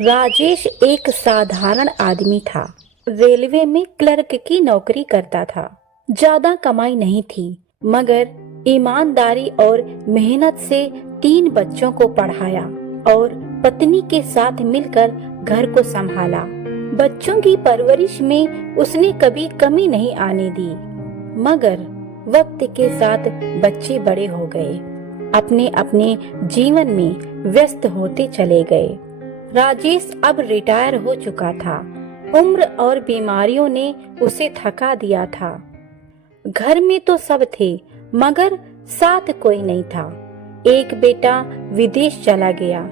राजेश एक साधारण आदमी था। रेलवे में क्लर्क की नौकरी करता था। ज्यादा कमाई नहीं थी, मगर ईमानदारी और मेहनत से 3 बच्चों को पढ़ाया और पत्नी के साथ मिलकर घर को संभाला। बच्चों की परवरिश में उसने कभी कमी नहीं आने दी। मगर वक्त के साथ बच्चे बड़े हो गए, अपने अपने जीवन में व्यस्त होते चले गए। राजेश अब रिटायर हो चुका था। उम्र और बीमारियों ने उसे थका दिया था। घर में तो सब थे, मगर साथ कोई नहीं था। एक बेटा विदेश चला गया,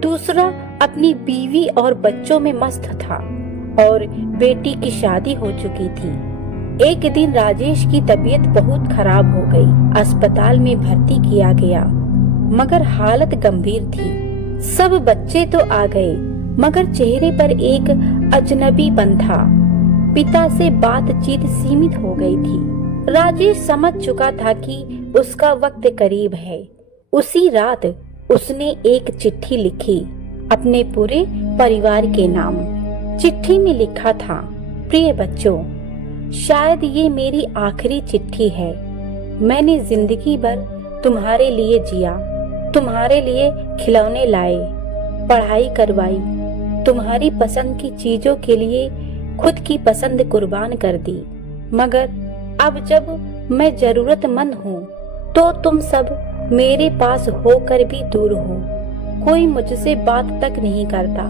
दूसरा अपनी बीवी और बच्चों में मस्त था और बेटी की शादी हो चुकी थी। एक दिन राजेश की तबीयत बहुत खराब हो गई। अस्पताल में भर्ती किया गया, मगर हालत गंभीर थी। सब बच्चे तो आ गए, मगर चेहरे पर एक अजनबीपन था। पिता से बातचीत सीमित हो गई थी। राजेश समझ चुका था कि उसका वक्त करीब है। उसी रात उसने एक चिट्ठी लिखी अपने पूरे परिवार के नाम। चिट्ठी में लिखा था, प्रिय बच्चों, शायद ये मेरी आखिरी चिट्ठी है। मैंने जिंदगी भर तुम्हारे लिए जिया, तुम्हारे लिए खिलौने लाए, पढ़ाई करवाई, तुम्हारी पसंद की चीजों के लिए खुद की पसंद कुर्बान कर दी। मगर अब जब मैं जरूरतमंद हूँ तो तुम सब मेरे पास होकर भी दूर हो। कोई मुझसे बात तक नहीं करता,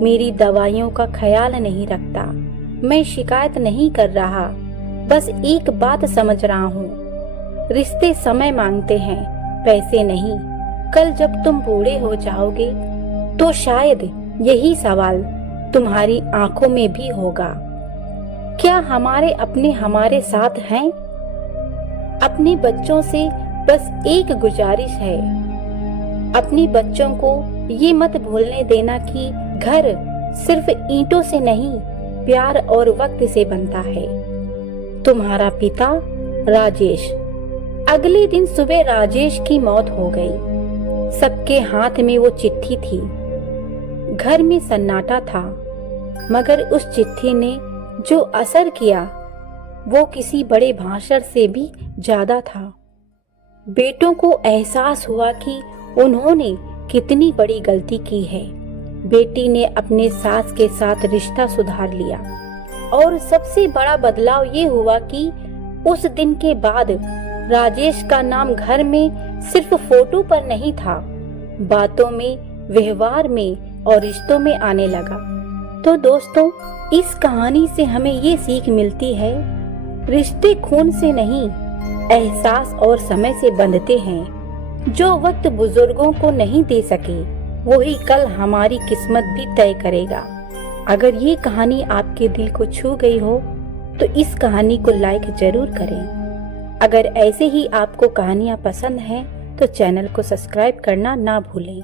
मेरी दवाइयों का ख्याल नहीं रखता। मैं शिकायत नहीं कर रहा, बस एक बात समझ रहा हूँ, रिश्ते समय मांगते हैं, पैसे नहीं। कल जब तुम बूढ़े हो जाओगे तो शायद यही सवाल तुम्हारी आंखों में भी होगा, क्या हमारे अपने हमारे साथ हैं? अपने बच्चों से बस एक गुजारिश है, अपने बच्चों को ये मत भूलने देना कि घर सिर्फ ईंटों से नहीं, प्यार और वक्त से बनता है। तुम्हारा पिता राजेश। अगले दिन सुबह राजेश की मौत हो गई। सबके हाथ में वो चिट्ठी थी। घर में सन्नाटा था, मगर उस चिट्ठी ने जो असर किया वो किसी बड़े भाषण से भी ज्यादा था। बेटों को एहसास हुआ कि उन्होंने कितनी बड़ी गलती की है। बेटी ने अपने सास के साथ रिश्ता सुधार लिया और सबसे बड़ा बदलाव ये हुआ कि उस दिन के बाद राजेश का नाम घर में सिर्फ फोटो पर नहीं था, बातों में, व्यवहार में और रिश्तों में आने लगा। तो दोस्तों, इस कहानी से हमें ये सीख मिलती है, रिश्ते खून से नहीं, एहसास और समय से बंधते हैं। जो वक्त बुजुर्गों को नहीं दे सके, वही कल हमारी किस्मत भी तय करेगा। अगर ये कहानी आपके दिल को छू गई हो तो इस कहानी को लाइक जरूर करें। अगर ऐसे ही आपको कहानियाँ पसंद हैं तो चैनल को सब्सक्राइब करना ना भूलें।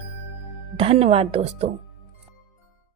धन्यवाद दोस्तों।